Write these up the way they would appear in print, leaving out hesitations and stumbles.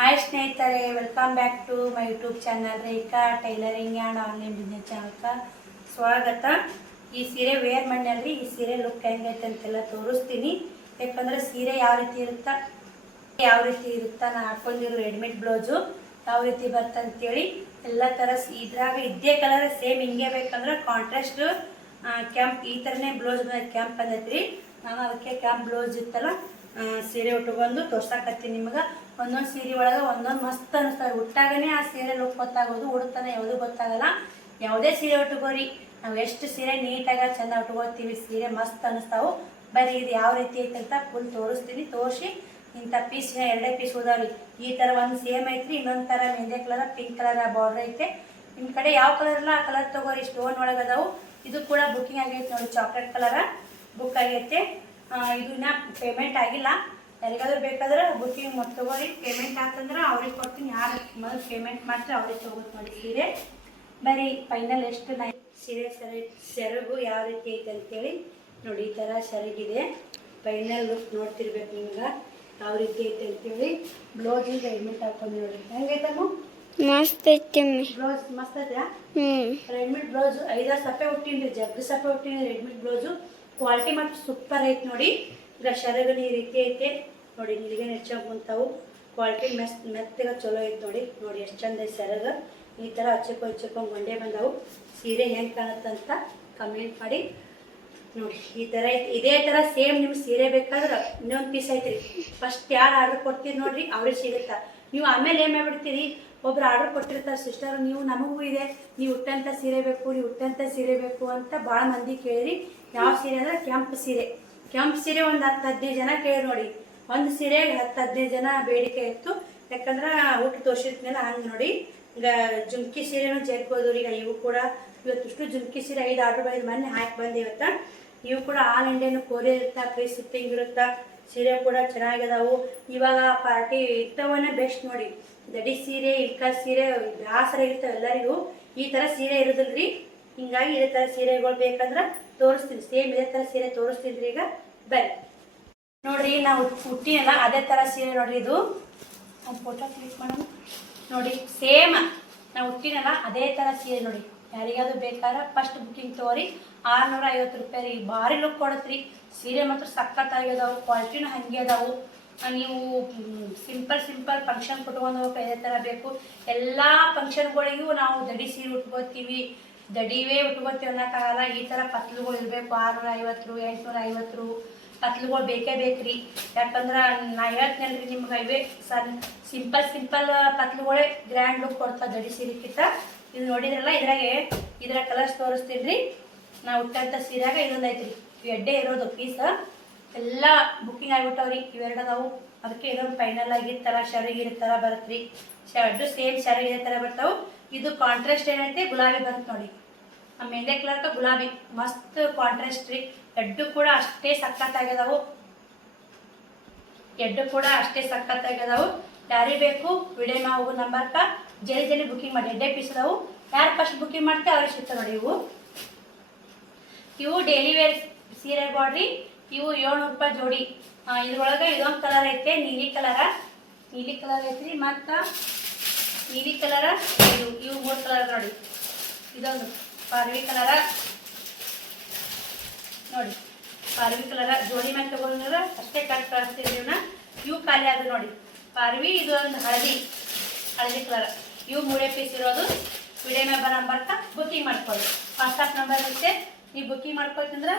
Hi ಸ್ನೇಹಿತರೆ, welcome back to my YouTube channel Rekha tailoring and online business ಚಾನಲ್ಗೆ ಸ್ವಾಗತ. ಈ ಸೀರೆ ವೇರ್ ಮಾಡಿನಲ್ರಿ, ಈ ಸೀರೆ ಲುಕ್ ಹೆಂಗೈತೆ ಅಂತೆಲ್ಲ ತೋರಿಸ್ತೀನಿ. ಯಾಕಂದ್ರೆ ಸೀರೆ ಯಾವ ರೀತಿ ಇರುತ್ತಾ ನಾನು ಹಾಕೊಂಡಿರೋ ರೆಡಿಮೇಡ್ ಬ್ಲೌಸು ಯಾವ ರೀತಿ ಬರ್ತಂತೇಳಿ ಎಲ್ಲ ಥರ ಇದ್ರಾಗ ಇದ್ದೇ ಕಲರ್ ಸೇಮ್ ಹಿಂಗೆ ಬೇಕಂದ್ರೆ ಕಾಂಟ್ರಾಸ್ಟ್ ಕ್ಯಾಂಪ್ ಈ ಥರನೇ ಬ್ಲೌಸ್ ಕ್ಯಾಂಪ್ ಬಂದೈತ್ರಿ. ನಾನು ಅದಕ್ಕೆ ಕ್ಯಾಂಪ್ ಬ್ಲೌಸ್ ಇತ್ತಲ್ಲ ಸೀರೆ ಉಟ್ಕೊಂಡು ತೋರ್ಸಾಕತ್ತೀನಿ ನಿಮ್ಗೆ. ಒಂದೊಂದು ಸೀರೆ ಒಳಗೆ ಒಂದೊಂದು ಮಸ್ತ್ ಅನಿಸ್ತವೆ. ಉಟ್ಟಾಗನೇ ಆ ಸೀರೆ ಲುಕ್ ಗೊತ್ತಾಗೋದು, ಉಡುತ್ತಾನೆ ಯಾವುದೂ ಗೊತ್ತಾಗಲ್ಲ. ಯಾವುದೇ ಸೀರೆ ಉಟ್ಕೋರಿ, ನಾವು ಎಷ್ಟು ಸೀರೆ ನೀಟಾಗಿ ಚೆಂದ ಉಟ್ಕೋತೀವಿ, ಸೀರೆ ಮಸ್ತ್ ಅನಿಸ್ತಾವೆ. ಬರೀ ಇದು ಯಾವ ರೀತಿ ಐತೆ ಅಂತ ಫುಲ್ ತೋರಿಸ್ತೀನಿ. ತೋರಿಸಿ ಇಂಥ ಪೀಸ್ ಎರಡೇ ಪೀಸ್ ಹೋದಾವ್ರಿ. ಈ ಥರ ಒಂದು ಸೇಮ್ ಐತ್ರಿ, ಇನ್ನೊಂದು ಥರ mehndi colour pink colour border ಐತೆ. ನಿಮ್ಮ ಕಡೆ ಯಾವ ಕಲರ್ ಇಲ್ಲ ಆ ಕಲರ್ ತೊಗೋರಿ. ಸ್ಟೋನ್ ಒಳಗೆ ಅದಾವು. ಇದು ಕೂಡ ಬುಕ್ಕಿಂಗ್ ಆಗೈತೆ ನೋಡಿ, ಚಾಕ್ಲೇಟ್ ಕಲರ ಬುಕ್ ಆಗೈತೆ. ಇದು ಇನ್ನೂ ಪೇಮೆಂಟ್ ಆಗಿಲ್ಲ. ಯಾರಿಗಾದ್ರೂ ಬೇಕಾದ್ರೆ ಬುಕ್ಕಿಂಗ್ ಮತ್ತು ತೊಗೋರಿ. ಪೇಮೆಂಟ್ ಆಗ್ತಂದ್ರೆ ಅವ್ರಿಗೆ ಕೊಡ್ತೀನಿ. ಯಾರು ಮೊದಲು ಪೇಮೆಂಟ್ ಮಾಡ್ತಾರೆ ಅವ್ರಿಗೆ ತೊಗೋದು ನೋಡಿ ಸೀರೆ. ಬರೀ ಫೈನಲ್ ಎಷ್ಟು ಸೀರೆ ಸೆರಗು ಯಾವ ರೀತಿ ಐತೆ ಅಂತೇಳಿ ನೋಡಿ. ಈ ಥರ ಸೆರಗಿದೆ. ಫೈನಲ್ ಲುಕ್ ನೋಡ್ತಿರ್ಬೇಕು ನಿಮ್ಗೆ ಯಾವ ರೀತಿ ಐತೆ ಅಂತೇಳಿ. ಬ್ಲೌಸ್ ರೆಡಿಮೇಡ್ ಹಾಕೊಂಡು ನೋಡಿ ಹೆಂಗೈತಮ್ಮ, ಮಸ್ತ್ ಐತಿ. ಬ್ಲೌಸ್ ಮಸ್ತ್ ಐತೆ. ರೆಡಿಮೇಡ್ ಬ್ಲೌಸ್ 5-6 ಸಪ್ಪೆ ಹುಟ್ಟಿನ್ರಿ, ಜಗ್ಗು ಸಪ್ಪೆ ಹುಟ್ಟಿನಿ. ರೆಡಿಮೇಡ್ ಬ್ಲೌಸು ಕ್ವಾಲಿಟಿ ಮತ್ತು ಸೂಪರ್ ಐತೆ ನೋಡಿ. ಈಗ ಸೆರಗು ಈ ರೀತಿ ಐತೆ ನೋಡಿ. ನಿಲಿಗೆ ಹೆಚ್ಚಾಗಿ ಕುಂತಾವು. ಕ್ವಾಲಿಟಿ ಮೆತ್ತಗೆ ಚಲೋ ಐತೆ ನೋಡಿ. ನೋಡಿ ಎಷ್ಟು ಚಂದ ಐತೆ ಸೆರಗ. ಈ ಥರ ಹಚ್ಚಿಕೊಂಡು ಗೊಂಡೆ ಬಂದವು. ಸೀರೆ ಹೆಂಗೆ ಕಾಣುತ್ತಂತ ಕಮೆಂಟ್ ಮಾಡಿ ನೋಡಿ. ಈ ಥರ ಐತೆ. ಇದೇ ಥರ ಸೇಮ್ ನಿಮ್ಗೆ ಸೀರೆ ಬೇಕಾದ್ರೆ ಇನ್ನೊಂದು ಪೀಸ್ ಐತ್ರಿ. ಫಸ್ಟ್ ಯಾರು ಆರ್ಡ್ರ್ ಕೊಡ್ತೀರಿ ನೋಡ್ರಿ ಅವ್ರಿಗೆ ಸಿಗುತ್ತಾ. ನೀವು ಆಮೇಲೆ ಏನು ಮಾಡ್ಬಿಡ್ತೀರಿ, ಒಬ್ರು ಆರ್ಡ್ರ್ ಕೊಟ್ಟಿರ್ತಾರೆ, ಸಿಸ್ಟರ್ ನೀವು ನಮಗೂ ಇದೆ, ನೀವು ಉಟ್ಟಂಥ ಸೀರೆ ಬೇಕು, ನೀವು ಉಟ್ಟಂಥ ಸೀರೆ ಬೇಕು ಅಂತ ಭಾಳ ಮಂದಿ ಕೇಳಿರಿ. ಯಾವ ಸೀರೆ ಅಂದರೆ ಕೆಂಪು ಸೀರೆ. ಕೆಂಪು ಸೀರೆ ಒಂದು 10-15 ಜನ ಕೇಳಿ ನೋಡಿ. ಒಂದು ಸೀರೆಗೆ 10-15 ಜನ ಬೇಡಿಕೆ ಇತ್ತು. ಯಾಕಂದ್ರೆ ಊಟ ತೋರಿಸಿದ್ಮೇಲೆ ಹಂಗೆ ನೋಡಿ. ಈಗ ಜುಮ್ಕಿ ಸೀರೆನೂ ಜಗ್ಬೋದು ರೀ. ಈಗ ಇವು ಕೂಡ ಇವತ್ತಿಷ್ಟು ಜುಮ್ಕಿ ಸೀರೆ 5 ಆರ್ಡ್ರ್ ಬಂದು ಮೊನ್ನೆ ಹಾಕಿ ಬಂದು ಇವತ್ತು. ಇವು ಕೂಡ ಆಲ್ ಇಂಡಿಯಾನು ಕೊರಿಯರ್ ಇರುತ್ತಾ, ಫ್ರೀ ಶಿಪ್ಪಿಂಗ್ ಇರುತ್ತಾ. ಸೀರೆ ಕೂಡ ಚೆನ್ನಾಗಿದಾವು. ಇವಾಗ ಪಾರ್ಟಿ ಇಂಥವನ್ನೇ ಬೆಸ್ಟ್ ನೋಡಿ. ದಡಿ ಸೀರೆ, ಇಳ್ಕ ಸೀರೆ ಬ್ಯಾಸರ ಇರ್ತಾವೆ ಎಲ್ಲರಿಗೂ. ಈ ಥರ ಸೀರೆ ಇರೋದಿಲ್ರಿ. ಹಿಂಗಾಗಿ ಇದೇ ಥರ ಸೀರೆಗಳು ಬೇಕಂದ್ರೆ ತೋರಿಸ್ತೀನಿ. ಸೇಮ್ ಇದೇ ಥರ ಸೀರೆ ತೋರಿಸ್ತೀನಿ ರೀ. ಈಗ ಬರ್ರಿ ನೋಡ್ರಿ, ನಾವು ಹುಟ್ಟಿನಲ್ಲ ಅದೇ ಥರ ಸೀರೆ ನೋಡ್ರಿ. ಇದು ಒಂದು ಫೋಟೋ ಕ್ಲಿಕ್ ಮಾಡೋಣ ನೋಡಿ. ಸೇಮ್ ನಾವು ಹುಟ್ಟಿನಲ್ಲ ಅದೇ ಥರ ಸೀರೆ ನೋಡಿ. ಯಾರಿಗಾದ್ರೂ ಬೇಕಾದ್ರೆ ಫಸ್ಟ್ ಬುಕ್ಕಿಂಗ್ ತೊಗೋರಿ. 650 ರೂಪಾಯಿ ರೀ. ಭಾರಿ ಲುಕ್ ಕೊಡುತ್ತೆ ರೀ. ಸೀರೆ ಮಾತ್ರ ಸಖತ್ತಾಗಿದಾವು. ಕ್ವಾಲಿಟಿನೂ ಹಾಗೆ ಅದಾವು. ನೀವು ಸಿಂಪಲ್ ಫಂಕ್ಷನ್ ಉಟ್ಕೊಂಡು ಹೋಗ್ಬೇಕು. ಇದೇ ಥರ ಬೇಕು. ಎಲ್ಲ ಫಂಕ್ಷನ್ಗಳಿಗೂ ನಾವು ದಡಿ ಸೀರೆ ಉಟ್ಕೋತೀವಿ, ದಡಿವೇ ಉಟ್ಕೋತೀವಿ ಅನ್ನೋಕ್ಕಾಗಲ್ಲ. ಈ ಥರ ಪತ್ಲುಗಳು ಇರಬೇಕು. 650 850 ಪತ್ಲುಗಳು ಬೇಕೇ ಬೇಕ್ರಿ. ಯಾಕಂದ್ರೆ ನಾ ಹೇಳ್ತೀನಲ್ರಿ ನಿಮ್ಗೆ, ಇವೇ ಸಿಂಪಲ್ ಪತ್ಲುಗಳೇ ಗ್ರ್ಯಾಂಡ್ ಲುಕ್ ಕೊಡ್ತಾವೆ ದಡಿ ಸೀರೆಕ್ಕಿಂತ. ಇದು ನೋಡಿದ್ರಲ್ಲ, ಇದರ ಕಲರ್ಸ್ ತೋರಿಸ್ತೀನಿ ರೀ. ನಾವು ಉಟ್ಟಂಥ ಸೀರೆಯಾಗ ಇದೊಂದು ಐತ್ರಿ. ಎಡ್ಡೆ ಇರೋದು ಪೀಸ್ ಎಲ್ಲ ಬುಕ್ಕಿಂಗ್ ಆಗಿಬಿಟ್ಟವ್ರಿ. ಇವೆರಡು ಅದಾವು. ಅದಕ್ಕೆ ಇದೊಂದು ಫೈನಲ್ ಆಗಿ ಥರ ಶರಗಿರೋ ಥರ ಬರುತ್ತೆ ರೀ. ಎರಡು ಸೇಮ್ ಶರಗಿರೋ ಥರ ಬರ್ತಾವೆ. ಇದು ಕಾಂಟ್ರಾಸ್ಟ್ ಏನೈತೆ ಗುಲಾಬಿ ಬರುತ್ತೆ ನೋಡಿ. ಆ ಮೆಹಂದಿ ಕಲರ್ಕ ಗುಲಾಬಿ ಮಸ್ತ್ ಕಾಂಟ್ರಾಸ್ಟ್ ರೀ. ಎಡ್ಡು ಕೂಡ ಅಷ್ಟೇ ಸಖತ್ತಾಗಿದಾವು. ಯಾರಿಗೆ ಬೇಕು ವಿಡಿಯೋ ಹೋಗೋ ನಂಬರ್ಕ ಜಲ್ದಿ ಬುಕ್ಕಿಂಗ್ ಮಾಡಿ. ಎಡ್ಡೆ ಪೀಸ್ ಅದಾವು. ಯಾರು ಫಸ್ಟ್ ಬುಕ್ಕಿಂಗ್ ಮಾಡ್ತೀವಿ ಅವ್ರಿಗೆ ಸಿಗ್ತವೆ ನೋಡಿ. ಇವು ಡೈಲಿ ವೇರ್ ಸೀರೆ ಬಾಡ್ರಿ. ಇವು 700 ರೂಪಾಯಿ ಜೋಡಿ. ಇದ್ರೊಳಗೆ ಇದೊಂದು ಕಲರ್ ಐತೆ, ನೀಲಿ ಕಲರ್ ಐತ್ರಿ. ಮತ್ತು ನೀಲಿ ಕಲರ, ಇವು 3 ಕಲರ್ ನೋಡಿ. ಇದೊಂದು ಪಾರ್ವಿ ಕಲರ ನೋಡಿ. ಪಾರ್ವಿ ಕಲರ ಜೋಡಿ ಮೇಲೆ ತಗೊಂಡ್ರೆ ಅಷ್ಟೇ ಕಟ್ ಕಳಿಸ್ತೀವಿ ಇವನ್ನ. ಇವು ಖಾಲಿ ಆದ್ರೆ ನೋಡಿ ಪಾರ್ವಿ. ಇದು ಒಂದು ಹಳದಿ ಕಲರ್. ಇವು 3 ಪೀಸ್ ಇರೋದು. ವಿಡಿಯೋ ಮೇಲೆ ನಂಬರ್ಕ ಬುಕ್ಕಿಂಗ್ ಮಾಡ್ಕೊಳ್ಳಿ. ವಾಟ್ಸಪ್ ನಂಬರ್ ಇರುತ್ತೆ. ನೀವು ಬುಕ್ಕಿಂಗ್ ಮಾಡ್ಕೊಳ್ತಂದ್ರೆ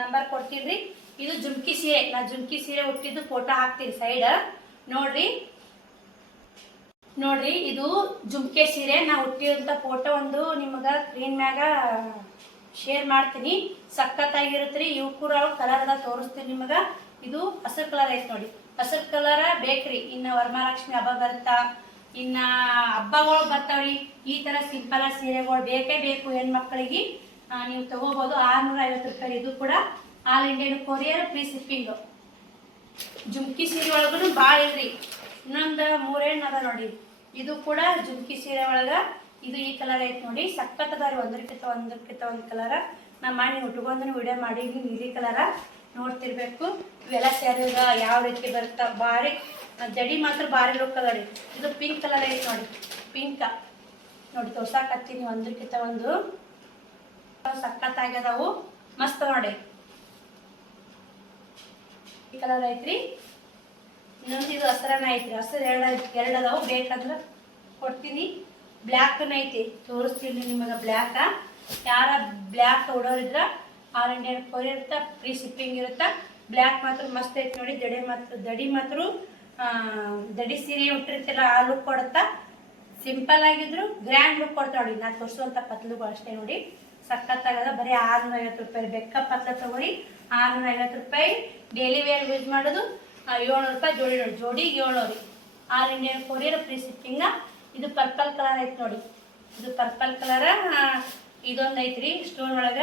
ನಂಬರ್ ಕೊಡ್ತೀನಿ ರೀ. ಇದು ಜುಮ್ಕಿ ಸೀರೆ. ನಾ ಜುಮ್ಕಿ ಸೀರೆ ಹುಟ್ಟಿದ್ದು ಫೋಟೋ ಹಾಕ್ತೀನಿ ಸೈಡ್ ನೋಡ್ರಿ. ಇದು ಜುಮ್ಕೆ ಸೀರೆ ನಾ ಹುಟ್ಟಿರೋಂಥ ಫೋಟೋ ಒಂದು ನಿಮ್ಗೆ ಸ್ಕ್ರೀನ್ ಮ್ಯಾಗ ಶೇರ್ ಮಾಡ್ತೀನಿ. ಸಖತ್ತಾಗಿರುತ್ತೆ ರೀ. ಇವು ಕೂಡ ಕಲರ್ ಅದ ತೋರಿಸ್ತೀನಿ ನಿಮ್ಗೆ. ಇದು ಹಸಿರು ಕಲರ್ ಐತೆ ನೋಡಿ. ಹಸಿರು ಕಲರ ಬೇಕ್ರಿ. ಇನ್ನು ವರಮಹಾಲಕ್ಷ್ಮಿ ಹಬ್ಬ ಬರುತ್ತಾ, ಇನ್ನು ಹಬ್ಬಗಳು ಬರ್ತಾವ್ರಿ. ಈ ಥರ ಸಿಂಪಲ್ ಸೀರೆಗಳು ಬೇಕೇ ಬೇಕು ಹೆಣ್ಮಕ್ಳಿಗೆ. ನೀವು ತಗೋಬೋದು. 650 ರೂಪಾಯಿ. ಇದು ಕೂಡ all Indian courier, free shipping. ಜುಮ್ಕಿ ಸೀರೆ ಒಳಗೂ ಭಾಳ ಇಲ್ರಿ. ಇನ್ನೊಂದು 3 ಅದ ನೋಡಿ. ಇದು ಕೂಡ ಜುಮ್ಕಿ ಸೀರೆ ಒಳಗೆ ಇದು ಈ ಕಲರ್ ಐತೆ ನೋಡಿ. ಸಖತ್ ಅದ ರೀ. ಒಂದಕ್ಕಿಂತ ಒಂದು ಕಲರ. ನಾ ಮಾಡಿ ಉಟ್ಕೊಂಡು ವಿಡಿಯೋ ಮಾಡಿದ್ವಿ. ನೀಲಿ ಕಲರ ನೋಡ್ತಿರ್ಬೇಕು. ಇವೆಲ್ಲ ಸೀರೆ ಯಾವ ರೀತಿ ಬರುತ್ತೆ. ಭಾರಿ ಜಡಿ ಮಾತ್ರ ಭಾರಿ ಲುಕ್ ಅದ ರೀ. ಇದು ಪಿಂಕ್ ಕಲರ್ ಐತೆ ನೋಡಿ, ಪಿಂಕ್ ನೋಡಿ ತೋರ್ಸಾಕತ್ತೀನಿ ಒಂದಕ್ಕಿಂತ ಒಂದು ಸಖತ್ತಾಗ್ಯದವು, ಮಸ್ತ್ ನೋಡಿ ಈ ಕಲರ್ ಐತ್ರಿ. ಇನ್ನೊಂದು ಇದು ಹಸ್ರನ ಐತ್ರಿ, ಹಸ್ರು ಎರಡು ಅದಾವು, ಬೇಕಂದ್ರೆ ಕೊಡ್ತೀನಿ. ಬ್ಲ್ಯಾಕ್ನ ಐತಿ, ತೋರಿಸ್ತೀನಿ ನಿಮಗೆ ಬ್ಲ್ಯಾಕ. ಯಾರ ಬ್ಲ್ಯಾಕ್ ಹೊಡೋರಿದ್ರ ಆಲ್ ಇಂಡಿಯಾ ಕೊರಿಯರ್ ಇರುತ್ತೆ, ಫ್ರೀ ಶಿಪ್ಪಿಂಗ್ ಇರುತ್ತೆ. ಬ್ಲ್ಯಾಕ್ ಮಾತ್ರ ಮಸ್ತ್ ಐತಿ ನೋಡಿ. ದಡಿ ಮಾತ್ರ ದಡಿ ಸೀರೆ ಉಟ್ಟಿರ್ತಿಲ್ಲ ಆ ಲುಕ್ ಕೊಡುತ್ತಾ. ಸಿಂಪಲ್ ಆಗಿದ್ರು ಗ್ರ್ಯಾಂಡ್ ಲುಕ್ ಕೊಡ್ತಾ ನೋಡಿ. ನಾನು ತೋರಿಸುವಂಥ ಪತ್ಲುಗಳು ಅಷ್ಟೇ ನೋಡಿ, ಸಖತ್ತಾಗದ. ಬರೀ 650 ರೂಪಾಯಿ ಬೆಕ್ಕ ಪತ್ಲ ತಗೋರಿ, 650 ರೂಪಾಯಿ. ಡೈಲಿ ವೇರ್ ಯೂಸ್ ಮಾಡೋದು 700 ರೂಪಾಯಿ ಜೋಡಿ ನೋಡಿ, ಜೋಡಿಗೆ 700 ಆಲ್ ಇಂಡಿಯಾ ಕೊರಿಯರ್ ಫ್ರೀ ಶಿಪ್ಪಿಂಗ. ಇದು ಪರ್ಪಲ್ ಕಲರ್ ಐತಿ ನೋಡಿ, ಇದು ಪರ್ಪಲ್ ಕಲರ್. ಇದೊಂದು ಐತ್ರಿ ಸ್ಟೋನ್ ಒಳಗ.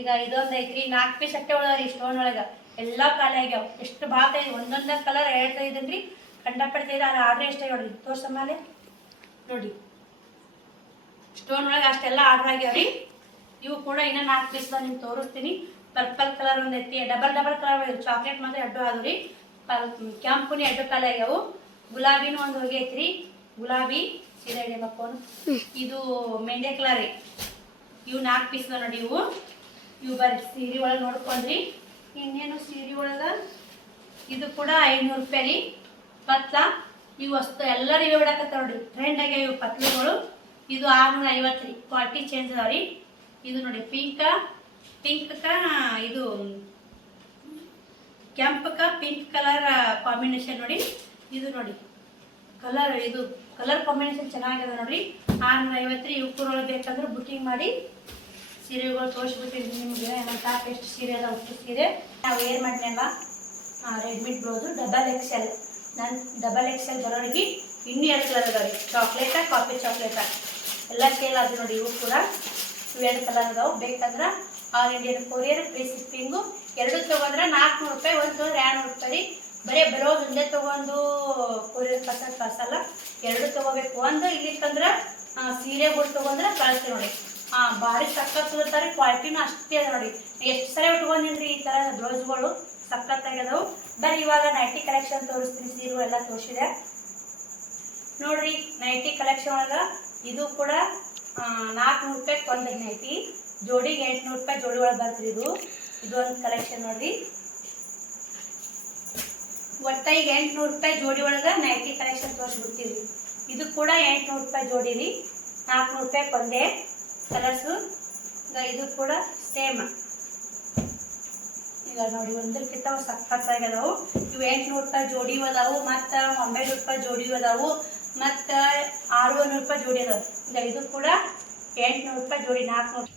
ಈಗ ಇದೊಂದು ಐತ್ರಿ, 4 ಪೀಸ್ ಅಟ್ಟೆ ಒಳಗ್ರಿ ಸ್ಟೋನ್ ಒಳಗ, ಎಲ್ಲ ಖಾಲಿ ಆಗ್ಯಾವ. ಎಷ್ಟು ಭಾಳ ಐತಿ, ಒಂದೊಂದ ಕಲರ್ ಹೇಳ್ತಾ ಇದ್ದೀನಿ ಕಂಡಪಡ್ತಾ ಇದೆ. ಆರ್ಡ್ರ್ ಎಷ್ಟೇ ನೋಡ್ರಿ, ತೋರ್ಸಮ್ಮಲೆ ನೋಡಿ. ಸ್ಟೋನ್ ಒಳಗೆ ಅಷ್ಟೆಲ್ಲ ಆರ್ಡ್ರ್ ಆಗ್ಯಾವ್ರಿ. ಇವು ಕೂಡ ಇನ್ನೂ 4 ಪೀಸ್ ನಿಮ್ಗೆ ತೋರಿಸ್ತೀನಿ. ಪರ್ಪಲ್ ಕಲರ್ ಒಂದು ಐತಿ, ಡಬಲ್ ಕಲರ್ ಚಾಕ್ಲೇಟ್ ಮಾತ್ರ ಎಡ್ಡು ಆದ್ರಿ. ಕೆಂಪುನಿ ಎಡ್ಡು ಕಾಲ ಆಗ್ಯಾವು. ಗುಲಾಬಿನೂ ಒಂದು ಹೋಗೈತ್ರಿ, ಗುಲಾಬಿ ಸೀರೆ ಹಿಡಿಯಬೇಕು. ಇದು ಮೆಂಡೆ ಕಲರ್ ರೀ. ಇವು 4 ಪೀಸ್ ನೋಡಿ. ಇವು ಬರ್ರಿ ಸೀರೆ ಒಳಗೆ ನೋಡ್ಕೊಂಡ್ರಿ. ಇನ್ನೇನು ಸೀರೆ ಒಳಗೆ ಇದು ಕೂಡ 500 ರೂಪಾಯಿ ರೀ ಪತ್ಲ. ಇವು ವಸ್ತು ಎಲ್ಲರೂ ಇವೆ ಬಿಡಕತ್ತಾವ ನೋಡ್ರಿ, ಟ್ರೆಂಡ್ ಆಗ್ಯಾವ ಇವು ಪತ್ಲುಗಳು. ಇದು 650 ರೀ, ಕ್ವಾಲಿಟಿ ಚೇಂಜ್ ಅದಾವ ರೀ. ಇದು ನೋಡಿ ಪಿಂಕ ಇದು ಕೆಂಪಕ್ಕ ಪಿಂಕ್ ಕಲರ್ ಕಾಂಬಿನೇಷನ್ ನೋಡಿ. ಇದು ನೋಡಿ ಇದು ಕಲರ್ ಕಾಂಬಿನೇಷನ್ ಚೆನ್ನಾಗಿದೆ ನೋಡ್ರಿ. 650 ರೀ. ಇವ್ರೊಳಗೆ ಬೇಕಂದ್ರೆ ಬುಕಿಂಗ್ ಮಾಡಿ. ಸೀರೆಗಳು ತೋರಿಸ್ಬಿಟ್ಟಿದ್ದೀನಿ ನಿಮಗೆ, ನಮ್ಮ ಟಾಪ್ ಎಷ್ಟು ಸೀರೆ ಅದ ಅಷ್ಟು ಸೀರೆ ನಾವು ವೇರ್ ಮಾಡಿನಲ್ಲ. Readymade blouse double XL. ನಾನು ಡಬಲ್ XL ಬರೋರಿಗೆ ಇನ್ನೂ 2 ಕಲರ್ ಅದಾವೆ ರೀ, ಚಾಕ್ಲೇಟ ಕಾಫಿ ಚಾಕ್ಲೇಟ ಎಲ್ಲ ಸೇಲ್ ಅದು ನೋಡಿ. ಇವು ಕೂಡ 2 ಕಲರ್ ಅದಾವೆ. ಬೇಕಂದ್ರೆ all Indian courier free shipping. 2 ತೊಗೊಂಡ್ರೆ 400 ರೂಪಾಯಿ, 1 ತೊಗೊಂಡ್ರೆ 200 ರೂಪಾಯಿ ರೀ. ಬರೀ ಬ್ಲೌಸ್ ಒಂದೇ ತೊಗೊಂಡು ಕೊರಿಯರ್ ಕಳ್ಸಲ್ಲ, 2 ತೊಗೋಬೇಕು. ಒಂದು ಇಲ್ಲಿಕ್ಕಂದ್ರೆ ಸೀರೆಗಳು ತೊಗೊಂಡ್ರೆ ಕಳಿಸ್ತೀವಿ ನೋಡಿ. ಭಾರಿ ಸಖತ್ ಇರ್ತಾರೆ, ಕ್ವಾಲಿಟಿನೂ ಅಷ್ಟೇ ಅದ ನೋಡಿ. ಎಷ್ಟು ಸರಿ ಉಟ್ಕೊಂಡಿನ್ರಿ ಈ ಥರ ಬ್ಲೌಸ್ಗಳು, ಸಖತ್ತಾಗ್ಯದವು. ಬರೀ ಇವಾಗ ನೈಟಿ ಕಲೆಕ್ಷನ್ ತೋರಿಸ್ತೀನಿ. ಸೀರೆ ಎಲ್ಲ ತೋರಿಸಿದೆ ನೋಡ್ರಿ. ನೈಟಿ ಕಲೆಕ್ಷನ್ ಒಳಗೆ ಇದು ಕೂಡ 400 ರೂಪಾಯಿ ಒಂದು ನೈಟಿ, ಜೋಡಿಗೆ 800 ರೂಪಾಯಿ ಜೋಡಿ ಒಳಗೆ ಬರ್ತೀರಿ. ಇದು ಒಂದು ಕಲೆಕ್ಷನ್ ನೋಡ್ರಿ. ಒಟ್ಟಾಗಿ 800 ರೂಪಾಯಿ ಜೋಡಿ ಒಳಗೆ ನೈಟಿ ಕಲೆಕ್ಷನ್ ತೋರಿಸ್ಬಿಡ್ತೀವಿ. ಇದು ಕೂಡ 800 ರೂಪಾಯಿ ಜೋಡಿ ರೀ, 400 ರೂಪಾಯಿ ಒಂದೇ ಕಲರ್ಸು. ಇದು ಕೂಡ ಸೇಮ್. ಈಗ ನೋಡಿ ಒಂದಕ್ಕಿಂತ ಸಖತ್ತಾಗ್ಯದವು. ಇವು 800 ರೂಪಾಯಿ ಜೋಡಿ ಅದಾವು, ಮತ್ತು 900 ರೂಪಾಯಿ ಜೋಡಿ ಅದಾವು, ಮತ್ತು 600 ರೂಪಾಯಿ ಜೋಡಿ ಅದಾವು. ಈಗ ಇದು ಕೂಡ 800 ರೂಪಾಯಿ ಜೋಡಿ, 400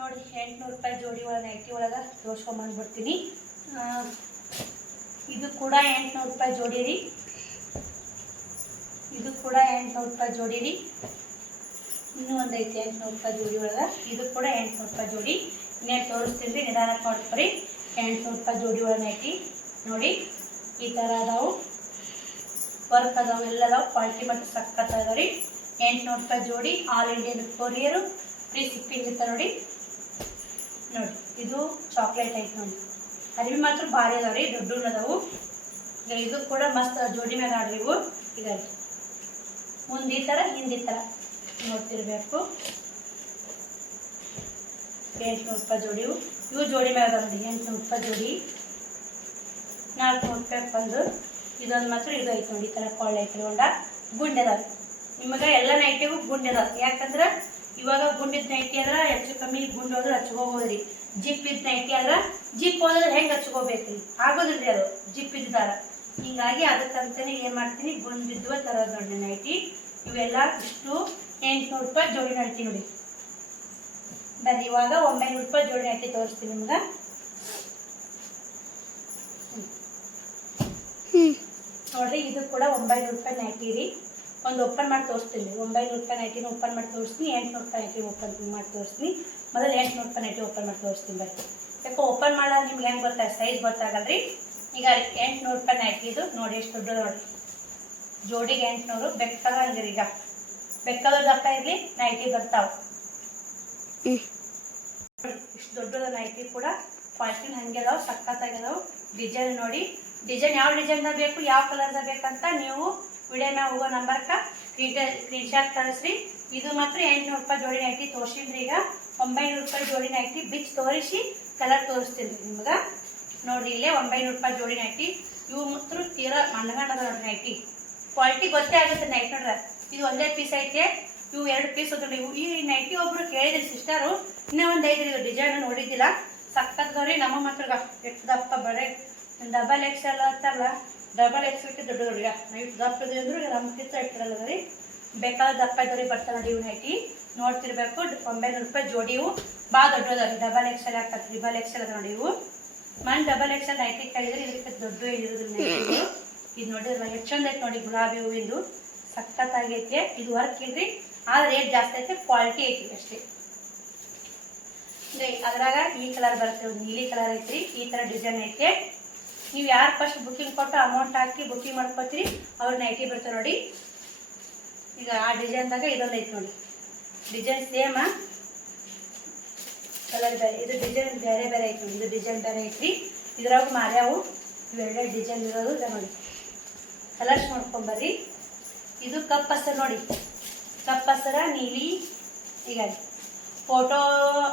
ನೋಡಿ. 800 ರೂಪಾಯಿ ಜೋಡಿ ಒಳಗೆ ನೈಟಿ ಒಳಗೆ ತೋರಿಸ್ಕೊಂಬಂದ್ಬಿಡ್ತೀನಿ. ಇದು ಕೂಡ 800 ರೂಪಾಯಿ ಜೋಡಿ ರೀ. ಇದು ಕೂಡ 800 ರೂಪಾಯಿ ಜೋಡಿ ರೀ. ಇನ್ನೂ ಒಂದು ಐತಿ 800 ರೂಪಾಯಿ ಜೋಡಿ ಒಳಗೆ, ಇದು ಕೂಡ 800 ರೂಪಾಯಿ ಜೋಡಿ. ಇನ್ನೇನು ತೋರಿಸ್ತೀನಿ ರೀ, ನಿಧಾನಕ್ಕೆ ನೋಡ್ಕೊರಿ. 800 ರೂಪಾಯಿ ಜೋಡಿ ಒಳಗೆ ನೈಟಿ ನೋಡಿ. ಈ ಥರ ಅದಾವು, ವರ್ಕ್ ಅದಾವು, ಎಲ್ಲ ಅದಾವು. ಕ್ವಾಲಿಟಿ ಮತ್ತು ಸಖತ್ ಅದಾವ ರೀ. 800 ರೂಪಾಯಿ ಜೋಡಿ, all Indian courier free shipping ಇರ್ತ ನೋಡಿ. ನೋಡಿ ಇದು ಚಾಕ್ಲೇಟ್ ಐತೆ ನೋಡಿ. ಅರಿವಿ ಮಾತ್ರ ಭಾರಿ ಅದಾವ ರೀ, ದೊಡ್ಡ ಅದಾವು. ಈಗ ಇದು ಕೂಡ ಮಸ್ತ್ ಜೋಡಿ ಮ್ಯಾಗ ಆಡ್ರಿ. ಇವು ಈಗ ಮುಂದೆ ಈ ಥರ ಹಿಂದೆ ಈ ಥರ ನೋಡ್ತಿರ್ಬೇಕು. 800 ರೂಪಾಯಿ ಜೋಡಿ. ಇವು ಜೋಡಿ ಮ್ಯಾಗ ಅದಾವ ನೋಡಿ, 800 ರೂಪಾಯಿ ಜೋಡಿ, 400 ರೂಪಾಯಿ ಬಂದು. ಇದೊಂದು ಮಾತ್ರ ಇದು ಐತೆ ನೋಡಿ, ಈ ಥರ ಕೊಳ್ಳೆ ಐತೆ ಹೊಂಡ ಗುಂಡೆ ಅದಾವೆ. ನಿಮಗೆ ಎಲ್ಲ ನೈಟಿಗೂ ಗುಂಡೆ ಅದಾವೆ. ಯಾಕಂದ್ರೆ ಇವಾಗ ಗುಂಡಿದ ನೈಟಿ ಆದ್ರೆ ಹೆಚ್ಚು ಕಮ್ಮಿ ಗುಂಡು ಹೋದ್ರೆ ಹಚ್ಕೋಬೋದು ರೀ. ಜಿಪ್ ಇದ್ದ ನೈಟಿ ಆದ್ರೆ ಜಿಪ್ ಹೋದ್ರೆ ಹೆಂಗೆ ಹಚ್ಕೋಬೇಕು ರೀ, ಆಗೋದಿಲ್ಲ ರೀ, ಅದು ಜಿಪ್ ಇದ್ದಾರ. ಹೀಗಾಗಿ ಅದಕ್ಕಂತಲೇ ಏನು ಮಾಡ್ತೀನಿ, ಗುಂಡಿದ್ವ ತರೋದು ನೋಡಿ ನೈಟಿ. ಇವೆಲ್ಲ ಇಷ್ಟು 800 ರೂಪಾಯಿ ಜೋಡಿ ನೈಟಿ ನೋಡಿ. ಬನ್ನಿ ಇವಾಗ 900 ರೂಪಾಯಿ ಜೋಡಿ ನೈಟಿ ತೋರಿಸ್ತೀನಿ ನಿಮ್ಗೆ. ನೋಡ್ರಿ ಇದು ಕೂಡ 900 ರೂಪಾಯಿ ನೈಟಿ ರೀ. ಒಂದು ಓಪನ್ ಮಾಡಿ ತೋರಿಸ್ತೀನಿ. 900 ರೂಪಾಯಿ ನೈಟಿನ ಓಪನ್ ಮಾಡಿ ತೋರಿಸ್ತೀನಿ, 800 ರೂಪಾಯಿ ನೈಟಿ ಓಪನ್ ಮಾಡಿ ತೋರಿಸ್ತೀನಿ. ಮೊದಲು 800 ರೂಪಾಯಿ ನೈಟಿ ಓಪನ್ ಮಾಡಿ ತೋರಿಸ್ತೀನಿ ಬರ್ರಿ. ಯಾಕೆ ಓಪನ್ ಮಾಡೋದು ನಿಮ್ಗೆ ಹೆಂಗೆ ಗೊತ್ತಾಗ, ಸೈಜ್ ಗೊತ್ತಾಗಲ್ರಿ. ಈಗ 800 ರೂಪಾಯಿ ನೈಟಿ ಇದು ನೋಡಿ, ಎಷ್ಟು ದೊಡ್ಡದು ನೋಡಿ. ಜೋಡಿಗೆ 800. ಬೆಕ್ಕದ ಹಂಗೆ ಈಗ ಬೆಕ್ಕದ ದಪ್ಪ ಇರಲಿ ನೈಟಿ ಬರ್ತಾವೆ. ಇಷ್ಟು ದೊಡ್ಡದ ನೈಟಿ ಕೂಡ ಕ್ವಾಲಿಟಿ ಹಂಗೆ ಅದಾವೆ, ಸಖತ್ತಾಗ್ಯದಾವೆ. ಡಿಸೈನ್ ನೋಡಿ ಡಿಸೈನ್ ಯಾವ ಡಿಸೈನ್ದಾಗ ಬೇಕು, ಯಾವ ಕಲರ್ದಾಗ ಬೇಕಂತ ನೀವು ವಿಡಿಯೋ ಮ್ಯಾಗ ಹೋಗೋ ನಂಬರ್ಗೆ ಸ್ಕ್ರೀನ್ಶಾಟ್ ಕಳಿಸ್ರಿ. ಇದು ಮಾತ್ರ 800 ರೂಪಾಯಿ ಜೋಡಿ ನೈಟಿ ತೋರಿಸಿದ್ರಿ. ಈಗ 900 ರೂಪಾಯಿ ಜೋಡಿ ನೈಟಿ ಬಿಚ್ ತೋರಿಸಿ ಕಲರ್ ತೋರಿಸ್ತೀನಿ ನಿಮ್ಗೆ. ನೋಡಿರಿ ಇಲ್ಲೇ 900 ರೂಪಾಯಿ ಜೋಡಿ ನೈಟಿ. ಇವು ಮಾತ್ರ ತೀರಾ ಮಣ್ಣಗಂಡದ ನೋಡ್ರಿ ನೈಟಿ. ಕ್ವಾಲಿಟಿ ಗೊತ್ತೇ ಆಗುತ್ತೆ ನೈಟ್ ನೋಡ್ರಿ. ಇದು ಒಂದೇ ಪೀಸ್ ಐತೆ, ಇವು 2 ಪೀಸ್ ಹೋದ್ರಿ. ಇವು ಈ ನೈಟಿ ಒಬ್ರು ಕೇಳಿದ್ರಿ ಸಿಸ್ಟರು, ಇನ್ನೂ ಒಂದು 5 ಡಿಸೈನ್ ನೋಡಿದ್ದಿಲ್ಲ. ಸಕ್ಕತ್ತವ್ರಿ. ನಮ್ಮ ಮಾತ್ರ ಎಷ್ಟು ದಪ್ಪ ಬರೇ ಡಬಲ್ ಎಕ್ಸೆಲ್ ಅಂತಲ್ಲ, ಡಬಲ್ ಎಕ್ಸೆಲ್ ದೊಡ್ಡದವ್ರಿ. ನೈಟ್ ದಪ್ಪದ ಅಂದ್ರೆ ನಮ್ಮ ಕಿತ್ತ ಇಟ್ಟಿರಲ್ಲ ರೀ, ಬೇಕಾದ ದಪ್ಪ ಇದ್ದವ್ರಿಗೆ ಬರ್ತಾರೆ ನೋಡಿ. ಇವು ನೈಟಿ ನೋಡ್ತಿರ್ಬೇಕು. 900 ರೂಪಾಯಿ ಜೋಡಿ. ಇವು ಭಾಳ ದೊಡ್ಡದವ್ರಿ. ಡಬಲ್ ಎಕ್ಸೆಲ್ ಆಗ್ತದೆ, ಟ್ರಿಬಲ್ ಎಕ್ಸೆಲ್ ಅದ ನೋಡಿ. ಇವು ಮನ್ ಡಬಲ್ ಎಕ್ಸೆಲ್ ನೈಟಿ ಕಳಿದ್ರೆ ಇದಕ್ಕೆ ದೊಡ್ಡ ಇರೋದಿಲ್ಲ ನೈಟಿಗಳು. ಇದು ನೋಡಿದ್ರೆ ಎಷ್ಟು ಚಂದ ಐತೆ ನೋಡಿ, ಗುಲಾಬಿ ಹೂವಿಂದು ಸಖತ್ತಾಗೈತೆ. ಇದು ವರ್ಕ್ ಇಲ್ರಿ, ಆದ್ರೆ ರೇಟ್ ಜಾಸ್ತಿ ಐತೆ, ಕ್ವಾಲಿಟಿ ಐತಿ ಅಷ್ಟೇ. ಅದ್ರಾಗ ಈ ಕಲರ್ ಬರುತ್ತೆ, ಒಂದು ನೀಲಿ ಕಲರ್ ಐತ್ರಿ. ಈ ಥರ ಡಿಸೈನ್ ಐತೆ. ನೀವು ಯಾರು ಫಸ್ಟ್ ಬುಕ್ಕಿಂಗ್ ಕೊಟ್ಟು ಅಮೌಂಟ್ ಹಾಕಿ ಬುಕ್ಕಿಂಗ್ ಮಾಡ್ಕೊತೀರಿ ಅವ್ರ ನೈಟಿ ಬರ್ತವೆ ನೋಡಿ. ಈಗ ಆ ಡಿಸೈನ್ದಾಗ ಇದೊಂದು ಐತೆ ನೋಡಿ. ಡಿಸೈನ್ ಸೇಮ, ಕಲರ್ ಬೇರೆ. ಇದು ಡಿಸೈನ್ ಬೇರೆ ಬೇರೆ ಐತೆ ನೋಡಿ. ಇದು ಡಿಸೈನ್ ಬೇರೆ ಐತ್ರಿ. ಇದ್ರಾಗ ಮಾರ್ಯಾವು ಇವೆರಡೇ ಡಿಸೈನ್ ಇರೋದು ಇದೆ ನೋಡಿ. ಕಲರ್ಸ್ ನೋಡ್ಕೊಂಬರ್ರಿ. ಇದು ಕಪ್ ಹಸರು ನೋಡಿ, ಕಪ್ ಹಸರ ನೀಲಿ. ಈಗ ಫೋಟೋ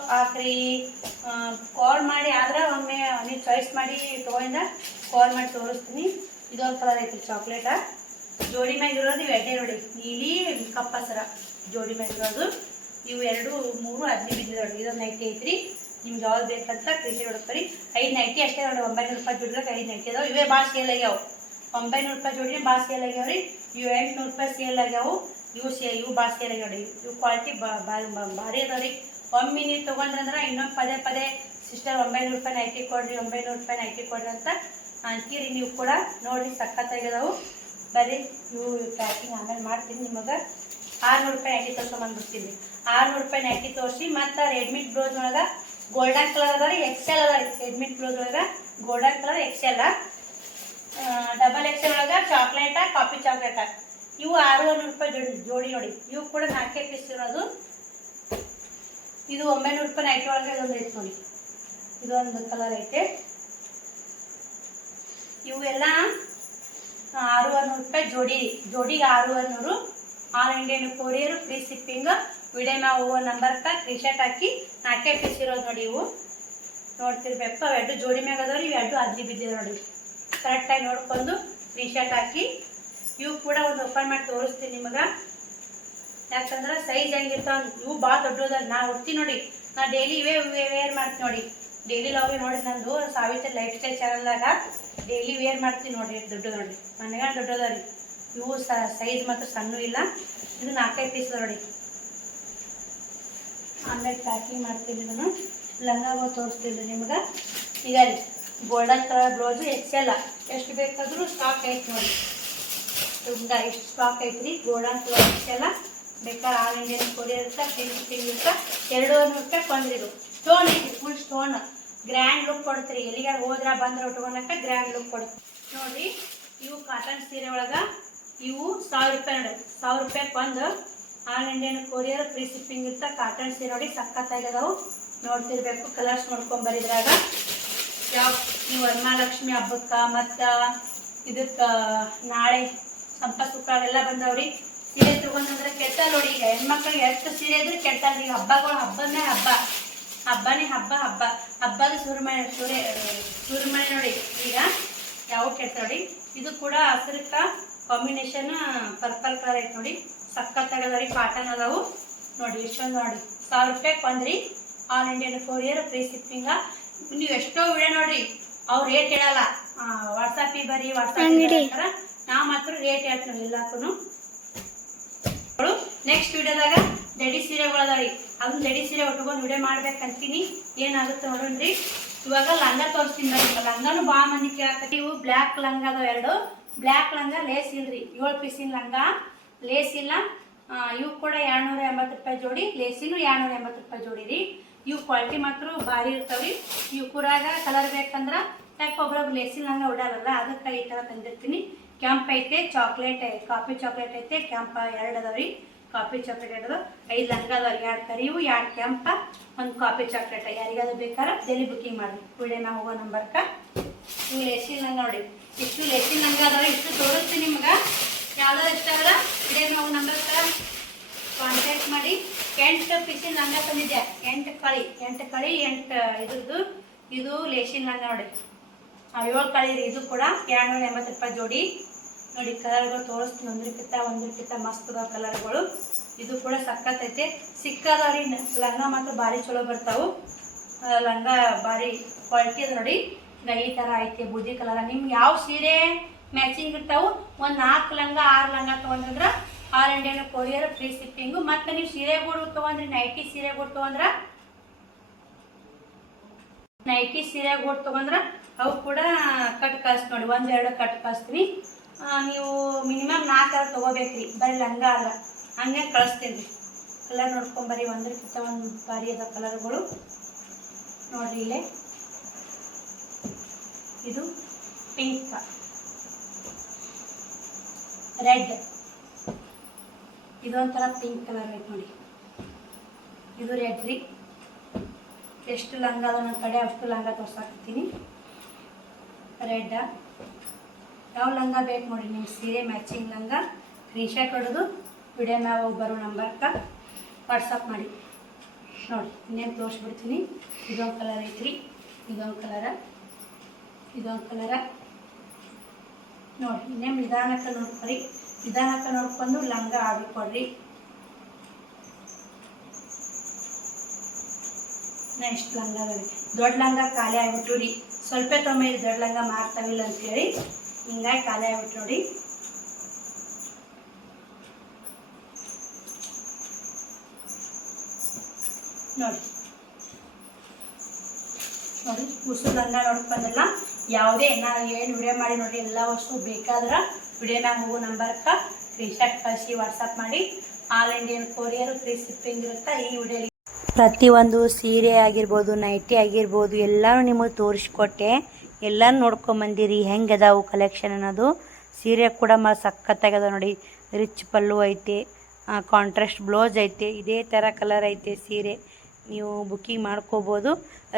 ಹಾಕ್ರಿ, ಕಾಲ್ ಮಾಡಿ ಆದ್ರೆ ಒಮ್ಮೆ ನೀವು ಚಾಯ್ಸ್ ಮಾಡಿ ತೊಗೊಂಡ ಕಾಲ್ ಮಾಡಿ ತೋರಿಸ್ತೀನಿ. ಇದೊಂದು ಕಲರ್ ಐತಿ ಚಾಕ್ಲೇಟ. ಜೋಡಿ ಮ್ಯಾಗ ಇರೋದು ಇವು ಎಡ್ಡೆ ನೋಡಿ, ನೀಲಿ ಕಪ್ ಹಸರ ಜೋಡಿ ಮ್ಯಾಗ ಇರೋದು. ಇವು 2, 3 15 ನೋಡಿ. ಇದೊಂದು ನೈಟಿ ಐತ್ರಿ. ನಿಮ್ಗೆ ಯಾವ್ದು ಬೇಕಂತ ಕ್ರೀಚೆ ಹೊಡ್ಕೊರಿ. 5 ನೈಟಿ ಅಷ್ಟೇ ನೋಡಿ. 900 ರೂಪಾಯಿ ಜೋಡಿದಾಗ 5 ನೈಟಿ ಅದಾವೆ. ಇವೇ ಭಾಳ ಸೇಲ್ ಆಗ್ಯಾವ. 900 ರೂಪಾಯಿ ಜೋಡಿನೇ ಭಾಳ ಸೇಲ್ ಆಗ್ಯಾವ್ರಿ. ಇವು 800 ರೂಪಾಯಿ ಸೇಲ್ ಆಗ್ಯಾವು. ಇವು ಭಾಳ ಸೇಲ್ ಆಗ್ಯಾವ ನೋಡಿ. ಇವು ಕ್ವಾಲಿಟಿ ಭಾರಿ ಅದಾವ್ರಿ. ಒಮ್ಮೆ ನೀವು ತೊಗೊಂಡ್ರಂದ್ರೆ ಇನ್ನೊಂದು ಪದೇ ಪದೇ ಸಿಸ್ಟರ್ 900 ರೂಪಾಯಿ ನೈಟಿ ಕೊಡ್ರಿ, 900 ರೂಪಾಯಿ ನೈಟಿ ಕೊಡ್ರಿ ಅಂತ ಅಂತೀರಿ. ನೀವು ಕೂಡ ನೋಡಿರಿ, ಸಖತ್ತಾಗಿದಾವು. ಬರೀ ಇವು ಪ್ಯಾಕಿಂಗ್ ಆಮೇಲೆ ಮಾಡ್ತೀನಿ. ನಿಮಗೆ 600 ರೂಪಾಯಿ ನೈಟಿ ತೋರ್ಸ್ಕೊಂಬಂದ್ಬಿಡ್ತೀನಿ. 600 ರೂಪಾಯಿ ನೈಟಿ ತೋರಿಸಿ. ಮತ್ತು ರೆಡ್ಮಿಟ್ ಬ್ಲೌಸ್ ಒಳಗೆ ಗೋಲ್ಡನ್ ಕಲರ್ ಅದ ರೀ, ಎಕ್ಸೆಲ್ ಅದ ರೀ. ರೆಡ್ಮಿಟ್ ಬ್ಲೌಸ್ ಒಳಗೆ golden colour XL, double XL ಒಳಗೆ ಚಾಕ್ಲೇಟ, ಕಾಫಿ ಚಾಕ್ಲೇಟ. ಇವು 600 ರೂಪಾಯಿ ಜೋಡಿ ನೋಡಿ. ಇವು ಕೂಡ 4 ಪೀಸ್ ಇರೋದು. ಇದು 900 ರೂಪಾಯಿ ನೈಟಿ ಒಳಗೆ ಇದೊಂದು ಐತೆ ನೋಡಿ. ಇದೊಂದು ಕಲರ್ ಐತೆ. ಇವು ಎಲ್ಲ 600 ರೂಪಾಯಿ ಜೋಡಿ. ಜೋಡಿಗೆ 600. All Indian courier, free shipping. Video ನಾವು ಹೋಗೋ ನಂಬರ್ಗೆ ಸ್ಕ್ರೀನ್ಶಾಟ್ ಹಾಕಿ 4 ಪೀಸ್ ಇರೋದು ನೋಡಿ. ಇವು ನೋಡ್ತಿರ್ಬೇಕು. ಅವು 2 ಜೋಡಿ ಮ್ಯಾಗ ಅದಾವ್ರಿ. ಇವು 2 ಅದ್ಲಿ ಬಿದ್ದಿದೆ ನೋಡಿ. ಕರೆಕ್ಟಾಗಿ ನೋಡ್ಕೊಂಡು ಸ್ಕ್ರೀನ್ಶಾಟ್ ಹಾಕಿ. ಇವು ಕೂಡ ಒಂದು ಓಪನ್ ಮಾಡಿ ತೋರಿಸ್ತೀನಿ ನಿಮಗೆ. ಯಾಕಂದ್ರೆ ಸೈಜ್ ಹೆಂಗಿರ್ತಾವ. ಇವು ಭಾಳ ದೊಡ್ಡದ. ನಾ ಉಡ್ತೀನಿ ನೋಡಿ. ನಾ ಡೈಲಿ ಇವೇ ವೇರ್ ಮಾಡ್ತೀನಿ ನೋಡಿ. ಡೈಲಿ ಲಾಗೆ ನೋಡಿ, ನಂದು ಸಾವಿತ್ರಿ ಲೈಫ್ ಸ್ಟೈಲ್ ಚಾನಲ್ದಾಗ ಡೈಲಿ ವೇರ್ ಮಾಡ್ತೀನಿ ನೋಡಿರಿ. ದೊಡ್ಡ ನೋಡಿ, ಮನೆಗೆ ದೊಡ್ಡದ ರೀ. ಇವು ಸೈಜ್ ಮಾತ್ರ ಸಣ್ಣ ಇಲ್ಲ. ಇದು 4 ಪೀಸ್ ನೋಡಿ. ಆಮೇಲೆ ಪ್ಯಾಕಿಂಗ್ ಮಾಡ್ತೀನಿ. ಇದನ್ನು ಲಂಗ ತೋರಿಸ್ತೀನಿ ನಿಮ್ಗೆ. ಈಗ ರೀ ಗೋಲ್ಡನ್ ಕಲರ್ ಬ್ಲೌಸು ಎಕ್ಸೆಲ್ಲ ಎಷ್ಟು ಬೇಕಾದರೂ ಸ್ಟಾಕ್ ಐತೆ ನೋಡಿ. ತುಂಬ ಎಷ್ಟು ಸ್ಟಾಕ್ ಐತ್ರಿ. ಗೋಲ್ಡನ್ ಕಲರ್ ಎಕ್ಸೆಲ್ಲ ಬೇಕಾದ್ರೆ ಆಲ್ ಇಂಡಿಯನ್ ಕೊರಿಯರ್ ಇರ್ತಾ, ಫ್ರೀ ಶಿಪ್ಪಿಂಗ್ ಇರ್ತಾ. 200 ರೂಪಾಯಿ ಕೊಂದ್ರಿದು. ಸ್ಟೋನ್ ಐತಿ, ಫುಲ್ ಸ್ಟೋನ್. ಗ್ರ್ಯಾಂಡ್ ಲುಕ್ ಕೊಡ್ತೀರಿ. ಎಲ್ಲಿಗಾರು ಹೋದ್ರೆ ಬಂದ್ರೆ ಉಟ್ಕೊಳಕ್ಕೆ ಗ್ರ್ಯಾಂಡ್ ಲುಕ್ ಕೊಡ್ತೀವಿ ನೋಡಿರಿ. ಇವು ಕಾಟನ್ ಸೀರೆ ಒಳಗೆ ಇವು 1000 ರೂಪಾಯಿ ನೋಡಿ. 1000 ರೂಪಾಯಿ ಕೊಂದು. All Indian courier, free shipping ಇರ್ತಾ. ಕಾಟನ್ ಸೀರೆ ನೋಡಿ, ಸಖತ್ತಾಗಿದಾವು. ನೋಡ್ತಿರ್ಬೇಕು. ಕಲರ್ಸ್ ನೋಡ್ಕೊಂಬರಿದ್ರಾಗ ಯಾವ ನೀವು ವರಮಹಾಲಕ್ಷ್ಮಿ ಹಬ್ಬಕ್ಕೆ ಮತ್ತು ಇದಕ್ಕೆ ನಾಳೆ ಸಂಪತ್ ಸುಖ ಎಲ್ಲ ಬಂದವ್ರಿ. ಸೀರೆ ತಗೊಂಡ್ರೆ ಕೆಟ್ಟ ನೋಡಿ. ಈಗ ಹೆಣ್ಮಕ್ಳಿಗೆ ಎಷ್ಟು ಸೀರೆ ಇದ್ರೆ ಕೆಟ್ಟಲ್ಲ. ಈಗ ಹಬ್ಬಗಳು ಹಬ್ಬನೇ ಹಬ್ಬದ ಸುರಿಮಣಿ ನೋಡಿ. ಈಗ ಯಾವ ಕೆಟ್ಟ ನೋಡಿ. ಇದು ಕೂಡ ಹಸಿರಕ್ಕ ಕಾಂಬಿನೇಷನ್ ಪರ್ಪಲ್ ಕಲರ್ ಐತೆ ನೋಡಿ. ಸಖತ್ತಾಗದವ್ರಿ. ಕಾಟನ್ ಅದಾವು ನೋಡಿ. ಎಷ್ಟೊಂದು ನೋಡಿ. 1000 ರೂಪಾಯಿ ಕೊಂದ್ರಿ. All Indian courier, free shipping. ನೀವು ಎಷ್ಟೋ ವಿಡಿಯೋ ನೋಡ್ರಿ, ಅವ್ರು ರೇಟ್ ಹೇಳಲ್ಲ. ವಾಟ್ಸಪ್ಪಿಗೆ ಬರ್ರಿ, ವಾಟ್ಸಪ್ ನಾವು ಮಾತ್ರ ರೇಟ್ ಹೇಳ್ತೀವಿ ಎಲ್ಲಕ್ಕೂ. ನೆಕ್ಸ್ಟ್ ವಿಡಿಯೋದಾಗ ಜಡಿ ಸೀರೆಗಳದಾವ್ರಿ. ಅದನ್ನ ಜಡಿ ಸೀರೆ ಉಟ್ಕೊಂಡು ವಿಡಿಯೋ ಮಾಡ್ಬೇಕಂತೀನಿ. ಏನಾಗುತ್ತೆ ನೋಡ್ರಿ. ಇವಾಗ ಲಂಗ ತೋರಿಸ್ತೀನಿ ಬರೀ. ಲಂಗನು ಭಾಳ ಮಂದಿ ಕೇಳಾಕತ್ತಿ. ಇವು ಬ್ಲ್ಯಾಕ್ ಲಂಗ ಅದಾವ 2. ಬ್ಲ್ಯಾಕ್ ಲಂಗ ಲೇಸ್ ಇಲ್ರಿ. 7 ಪೀಸಿನ ಲಂಗ, ಲೇಸ್ ಇಲ್ಲ. ಇವು ಕೂಡ 280 ರೂಪಾಯಿ ಜೋಡಿ. ಲೇಸಿನೂ 280 ರೂಪಾಯಿ ಜೋಡಿ ರೀ. ಇವು ಕ್ವಾಲಿಟಿ ಮಾತ್ರ ಭಾರಿ ಇರ್ತಾವ್ರಿ. ಇವು ಕೂರಾಗ ಕಲರ್ ಬೇಕಂದ್ರೆ ಯಾಕೆ ಒಬ್ರೊಬ್ರು ಲೇಸಿನ ಲಂಗ ಉಡಲ್ಲ, ಅದಕ್ಕೆ ಈ ಥರ ತಂದಿರ್ತೀನಿ. ಕೆಂಪ್ ಐತೆ, ಚಾಕ್ಲೇಟ್ ಐತೆ, ಕಾಫಿ ಚಾಕ್ಲೇಟ್ ಐತೆ. ಕೆಂಪ 2 ಅದಾವ್ರಿ. ಕಾಫಿ ಚಾಕ್ಲೇಟ್ 2 5 ಲಂಗ ಅದಾವ್ರಿ. 2 ಕರಿವು, 2 ಕೆಂಪ, 1 ಕಾಫಿ ಚಾಕ್ಲೇಟ್. ಯಾರಿಗಾದ್ರೂ ಬೇಕಾದ್ರೆ ಜಲ್ದಿ ಬುಕ್ಕಿಂಗ್ ಮಾಡಿ. ವಿಡಿಯೋ ನಾವು ಹೋಗೋ ನಂಬರ್ಗೆ ಇವು ಲೇಸಿನ ಲಂಗ ನೋಡಿ, ಇಷ್ಟು ಲೇಸಿನ ಲಂಗ ಅದಾವೆ. ಇಷ್ಟು ತೋರಿಸ್ತೀನಿ ನಿಮ್ಗೆ. ಯಾವುದೋ ಇಷ್ಟ ಅಲ್ಲ ಇದೇ ನಾವು ನಂಬರ್ ಕಾಂಟ್ಯಾಕ್ಟ್ ಮಾಡಿ. 8 ಪೀಸಿನ ಲಂಗ ತಂದಿದ್ದೆ, 8 ಕಳಿ ಇದ್ರದ್ದು. ಇದು ಲೇಸಿನ ಲಂಗ ನೋಡಿ, 7 ಕಳಿ ರೀ. ಇದು ಕೂಡ 280 ರೂಪಾಯಿ ಜೋಡಿ ನೋಡಿ. ಕಲರ್ಗಳು ತೋರಿಸ್ತೀನಿ, ಒಂದ್ರಕ್ಕಿಂತ ಮಸ್ತ್ ಅದಾವ ಕಲರ್ಗಳು. ಇದು ಕೂಡ ಸಕ್ಕತ್ತೈತೆ, ಸಿಕ್ಕದವ್ರಿ. ಲಂಗ ಮಾತ್ರ ಭಾರಿ ಚಲೋ ಬರ್ತಾವು. ಲಂಗ ಭಾರಿ ಕ್ವಾಲಿಟಿ ಅದ ನೋಡಿ. ಈ ಥರ ಐತೆ ಬೂದಿ ಕಲರ್. ನಿಮ್ಗೆ ಯಾವ ಸೀರೆ ಮ್ಯಾಚಿಂಗ್ ಇರ್ತಾವು, ಒಂದು 4 ಲಂಗ 6 ಲಂಗ ತೊಗೊಂಡ್ರೆ all India courier free shipping. ಮತ್ತು ನೀವು ಸೀರೆಗಳು ತೊಗೊಂಡ್ರಿ, ನೈಟಿ ಸೀರೆಗಳು ತೊಗೊಂಡ್ರೆ ಅವು ಕೂಡ ಕಟ್ ಕಳಿಸ್ತೀವಿ ನೋಡಿ. 1-2 ಕಟ್ ಕಳಿಸ್ತೀವಿ. ನೀವು ಮಿನಿಮಮ್ 4 ತೊಗೋಬೇಕ್ರಿ, ಬರೀ ಲಂಗ ಅಲ್ಲ. ಹಂಗೆ ಕಳಿಸ್ತೀನಿ ರೀ. ಕಲರ್ ನೋಡ್ಕೊಂಬರಿ, ಒಂದಕ್ಕಿಂತ ಒಂದು ಭಾರಿ ಅದ ಕಲರ್ಗಳು ನೋಡ್ರಿ. ಇಲ್ಲೇ ಇದು ಪಿಂಕ್, ರೆಡ್, ಇದೊಂಥರ ಪಿಂಕ್ ಕಲರ್ ಐತೆ ನೋಡಿ. ಇದು ರೆಡ್ ರೀ. ಎಷ್ಟು ಲಂಗ ಅದ ನನ್ನ ಕಡೆ ಅಷ್ಟು ಲಂಗ ತೋರ್ಸಾಕತ್ತೀನಿ. ರೆಡ್ ಯಾವ ಲಂಗ ಬೇಕು ನೋಡಿ, ನಿಮ್ಮ ಸೀರೆ ಮ್ಯಾಚಿಂಗ್ ಲಂಗ ಸ್ಕ್ರೀನ್ಶಾಟ್ ಹೊಡೆದು ವಿಡಿಯೋ ಮ್ಯಾಗ ಬರೋ ನಂಬರ್ಗೆ ವಾಟ್ಸಪ್ ಮಾಡಿ ನೋಡಿ. ಇನ್ನೇನು ತೋರಿಸ್ಬಿಡ್ತೀನಿ. ಇದೊಂದು ಕಲರ್ ಐತ್ರಿ, ಇದೊಂದು ಕಲರ ನೋಡಿ. ಇನ್ನೇನು ನಿಧಾನಕ್ಕೆ ನೋಡ್ಕೊಂಡು ಲಂಗ ಆರ್ಡ್ರ್ ಕೊಡ್ರಿ. ನೆಕ್ಸ್ಟ್ ಲಂಗ ಅದಾವೆ. ದೊಡ್ಡ ಲಂಗ ಖಾಲಿ ಆಗ್ಬಿಟ್ಟು ರೀ, ಸ್ವಲ್ಪ ತೊಂಬ ದೊಡ್ಡ ಲಂಗ ಮಾರ್ತಾವಿಲ್ಲ ಅಂತೇಳಿ ಹಿಂಗಾಗಿ ಖಾಲಿ ಆಗ್ಬಿಟ್ಟು ನೋಡಿ. ನೋಡಿ ಉಸು ಲಂಗ ನೋಡ್ಕೊಂಡಲ್ಲ. ಯಾವುದೇ ನಾನು ಏನು ವಿಡಿಯೋ ಮಾಡಿ ನೋಡಿ, ಎಲ್ಲ ವಸ್ತು ಬೇಕಾದ್ರೆ ವಿಡಿಯೋನಾಗ ಹೋಗೋ ನಂಬರ್ಗೆ ಸ್ಕ್ರೀನ್ಶಾಟ್ ಕಳಿಸಿ ವಾಟ್ಸಪ್ ಮಾಡಿ. All Indian courier free shipping ಇರುತ್ತೆ. ಈ ವಿಡಿಯೋಲಿ ಪ್ರತಿಯೊಂದು ಸೀರೆ ಆಗಿರ್ಬೋದು, ನೈಟಿ ಆಗಿರ್ಬೋದು, ಎಲ್ಲರೂ ನಿಮಗೆ ತೋರಿಸ್ಕೊಟ್ಟೆ. ಎಲ್ಲನೂ ನೋಡ್ಕೊಂಬಂದಿರಿ ಹೆಂಗೆ ಅದಾವು ಕಲೆಕ್ಷನ್ ಅನ್ನೋದು. ಸೀರೆ ಕೂಡ ಸಖತ್ತಾಗ್ಯದ ನೋಡಿ. ರಿಚ್ ಪಲ್ಲು ಐತೆ, ಕಾಂಟ್ರಾಸ್ಟ್ ಬ್ಲೌಸ್ ಐತೆ, ಇದೇ ಥರ ಕಲರ್ ಐತೆ ಸೀರೆ. ನೀವು ಬುಕ್ಕಿಂಗ್ ಮಾಡ್ಕೋಬೋದು.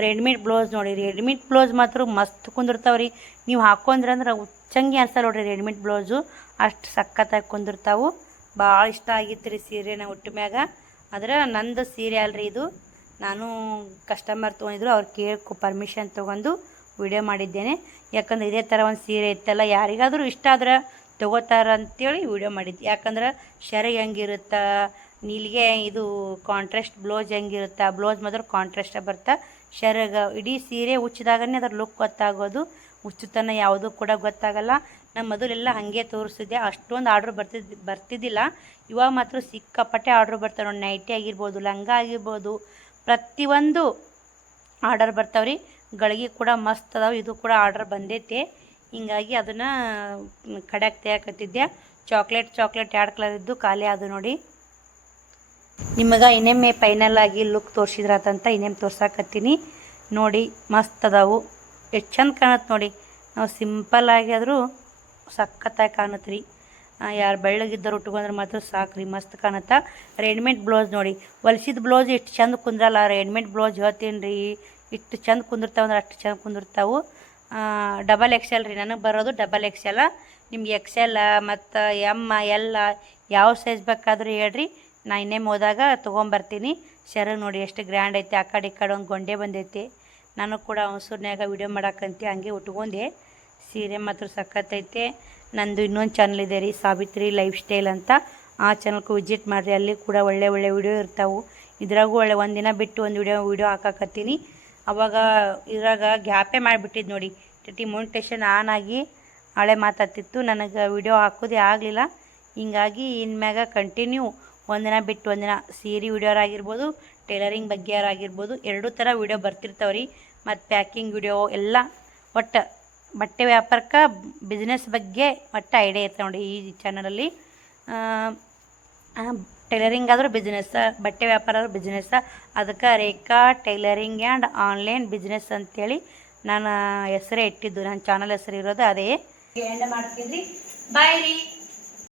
ರೆಡಿಮೇಡ್ ಬ್ಲೌಸ್ ನೋಡಿ, ರೆಡಿಮೇಡ್ ಬ್ಲೌಸ್ ಮಾತ್ರ ಮಸ್ತ್ ಕುಂದಿರ್ತಾವ್ರಿ. ನೀವು ಹಾಕೊಂಡ್ರೆ ಅಂದ್ರೆ ಹುಚ್ಚಂಗಿ ಅನ್ಸಲ್ಲ ನೋಡಿರಿ. ರೆಡಿಮೇಡ್ ಬ್ಲೌಸು ಅಷ್ಟು ಸಖತ್ತಾಗಿ ಕುಂದಿರ್ತಾವು. ಭಾಳ ಇಷ್ಟ ಆಗಿತ್ತು ರೀ ಸೀರೆನ ಹುಟ್ಟು ಮ್ಯಾಗ. ಆದ್ರೆ ನಂದು ಸೀರೆ ಅಲ್ರಿ ಇದು, ನಾನು ಕಸ್ಟಮರ್ ತೊಗೊಂಡಿದ್ರು, ಅವ್ರು ಪರ್ಮಿಷನ್ ತೊಗೊಂಡು ವಿಡಿಯೋ ಮಾಡಿದ್ದೇನೆ. ಯಾಕಂದ್ರೆ ಇದೇ ಥರ ಒಂದು ಸೀರೆ ಇತ್ತಲ್ಲ, ಯಾರಿಗಾದರೂ ಇಷ್ಟ ಆದ್ರೆ ತೊಗೋತಾರ ಅಂತೇಳಿ ವಿಡಿಯೋ ಮಾಡಿದ್ದೆ. ಯಾಕಂದ್ರೆ ಶೆರಗ್ ಹೆಂಗಿರುತ್ತೆ, ನೀಲಿಗೆ ಇದು ಕಾಂಟ್ರಾಸ್ಟ್ ಬ್ಲೌಸ್ ಹೆಂಗಿರುತ್ತೆ, ಆ ಬ್ಲೌಸ್ ಮಾತ್ರ ಕಾಂಟ್ರಾಸ್ಟಾಗಿ ಬರ್ತಾ. ಶೆರಗ ಇಡೀ ಸೀರೆ ಉಚ್ಚಿದಾಗನೇ ಅದ್ರ ಲುಕ್ ಗೊತ್ತಾಗೋದು. ಉಚ್ಚುತನ ಯಾವುದೂ ಕೂಡ ಗೊತ್ತಾಗಲ್ಲ. ನಾನು ಮೊದಲೆಲ್ಲ ಹಾಗೆ ತೋರಿಸಿದ್ದೆ, ಅಷ್ಟೊಂದು ಆರ್ಡ್ರ್ ಬರ್ತಿದ್ದಿಲ್ಲ. ಇವಾಗ ಮಾತ್ರ ಸಿಕ್ಕಾಪಟ್ಟೆ ಆರ್ಡ್ರ್ ಬರ್ತಾವೆ ನೋಡಿ. ನೈಟಿ ಆಗಿರ್ಬೋದು, ಲಂಗ ಆಗಿರ್ಬೋದು, ಪ್ರತಿಯೊಂದು ಆರ್ಡರ್ ಬರ್ತಾವ್ರಿ. ಗಳಿಗೆ ಕೂಡ ಮಸ್ತ್ ಅದಾವೆ. ಇದು ಕೂಡ ಆರ್ಡರ್ ಬಂದೈತೆ, ಹಿಂಗಾಗಿ ಅದನ್ನು ಕಡೆಗೆ ತೆಗಿಕತ್ತಿದ್ದೆ. ಚಾಕ್ಲೇಟ್ 2 ಕಲರ್ ಇದ್ದು ಖಾಲಿ ಅದು ನೋಡಿ. ನಿಮಗೆ ಇನ್ನೊಮ್ಮೆ ಫೈನಲ್ ಆಗಿ ಲುಕ್ ತೋರಿಸಿದ್ರಾತಂತ ಇನ್ನೊಮ್ಮೆ ತೋರ್ಸಾಕತ್ತೀನಿ ನೋಡಿ. ಮಸ್ತ್ ಅದಾವು, ಎಷ್ಟು ಚಂದ ಕಾಣುತ್ತೆ ನೋಡಿ. ನಾವು ಸಿಂಪಲ್ಲಾಗಿ ಆದರೂ ಸಖತ್ತಾಗಿ ಕಾಣುತ್ತೆ ರೀ. ಯಾರು ಬೆಳ್ಳಗಿದ್ದರು ಉಟ್ಕೊಂಡ್ರೆ ಮಾತ್ರ ಸಾಕು ರೀ, ಮಸ್ತ್ ಕಾಣುತ್ತೆ. ರೆಡಿಮೇಡ್ ಬ್ಲೌಸ್ ನೋಡಿ, ಹೊಲ್ಸಿದ ಬ್ಲೌಸ್ ಎಷ್ಟು ಚಂದ ಕುಂದ್ರಲ್ಲ. ರೆಡಿಮೇಡ್ ಬ್ಲೌಸ್ ಹೇಳ್ತೀನಿ ರೀ, ಇಷ್ಟು ಚಂದ ಕುಂದಿರ್ತಾವೆ ಅಂದ್ರೆ ಅಷ್ಟು ಚಂದ ಕುಂದಿರ್ತಾವೆ. ಡಬಲ್ XL ರೀ, ನನಗೆ ಬರೋದು ಡಬಲ್ XL. ನಿಮ್ಗೆ XL ಮತ್ತು ML ಯಾವ ಸೈಜ್ ಬೇಕಾದರೂ ಹೇಳ್ರಿ, ನಾನು ಇನ್ನೇನು ಹೋದಾಗ ತೊಗೊಂಬರ್ತೀನಿ. ಶೆರಗ್ ನೋಡಿ ಎಷ್ಟು ಗ್ರ್ಯಾಂಡ್ ಐತೆ. ಆ ಕಡೆ ಈ ಕಡೆ ಒಂದು ಗೊಂಡೆ ಬಂದೈತೆ. ನಾನು ಕೂಡ ಹೊಸೂರ್ನ್ಯಾಗ ವಿಡಿಯೋ ಮಾಡಕ್ಕಂತ ಹಂಗೆ ಉಟ್ಕೊಂಡೆ. ಸೀರೆ ಮಾತ್ರ ಸಖತ್ತೈತೆ. ನಂದು ಇನ್ನೊಂದು ಚಾನಲ್ ಇದೆ ರೀ, ಸಾವಿತ್ರಿ ಲೈಫ್ ಸ್ಟೈಲ್ ಅಂತ. ಆ ಚಾನಲ್ಗೂ ವಿಸಿಟ್ ಮಾಡಿರಿ, ಅಲ್ಲಿ ಕೂಡ ಒಳ್ಳೆ ವಿಡಿಯೋ ಇರ್ತಾವೆ. ಇದ್ರಾಗೂ ಒಂದಿನ ಬಿಟ್ಟು ಒಂದು ವಿಡಿಯೋ ಹಾಕಾಕತ್ತೀನಿ. ಅವಾಗ ಇದ್ರಾಗ ಗ್ಯಾಪೇ ಮಾಡಿಬಿಟ್ಟಿದ್ದು ನೋಡಿ. ಮೊನಿಟೈಸೇಷನ್ ಆನ್ ಆಗಿ ಹಳೆ ಮಾತಾಡ್ತಿತ್ತು, ನನಗೆ ವಿಡಿಯೋ ಹಾಕೋದೇ ಆಗಲಿಲ್ಲ. ಹಿಂಗಾಗಿ ಇನ್ಮ್ಯಾಗ ಕಂಟಿನ್ಯೂ ಒಂದಿನ ಬಿಟ್ಟು ಒಂದಿನ ಸೀರೆ ವಿಡಿಯೋರಾಗಿರ್ಬೋದು, ಟೈಲರಿಂಗ್ ಬಗ್ಗೆ ಆಗಿರ್ಬೋದು, 2 ಥರ ವಿಡಿಯೋ ಬರ್ತಿರ್ತಾವ್ರಿ. ಮತ್ತು ಪ್ಯಾಕಿಂಗ್ ವಿಡಿಯೋ ಎಲ್ಲ, ಒಟ್ಟು ಬಟ್ಟೆ ವ್ಯಾಪಾರಕ್ಕೆ ಬಿಸ್ನೆಸ್ ಬಗ್ಗೆ ಒಟ್ಟು ಐಡಿಯಾ ಇರ್ತದೆ ನೋಡಿ ಈ ಚಾನಲಲ್ಲಿ. ಟೈಲರಿಂಗ್ ಆದರೂ ಬಿಸ್ನೆಸ್, ಬಟ್ಟೆ ವ್ಯಾಪಾರ ಆದರೂ ಬಿಸ್ನೆಸ್. ಅದಕ್ಕೆ ರೇಖಾ ಟೈಲರಿಂಗ್ ಆ್ಯಂಡ್ ಆನ್ಲೈನ್ ಬಿಸ್ನೆಸ್ ಅಂತೇಳಿ ನಾನು ಹೆಸರೇ ಇಟ್ಟಿದ್ದು. ನನ್ನ ಚಾನಲ್ ಹೆಸರು ಇರೋದು ಅದೇ. ಎಂಡ್ ಮಾಡ್ತೀನಿ. ಬಾಯ್ ರೀ.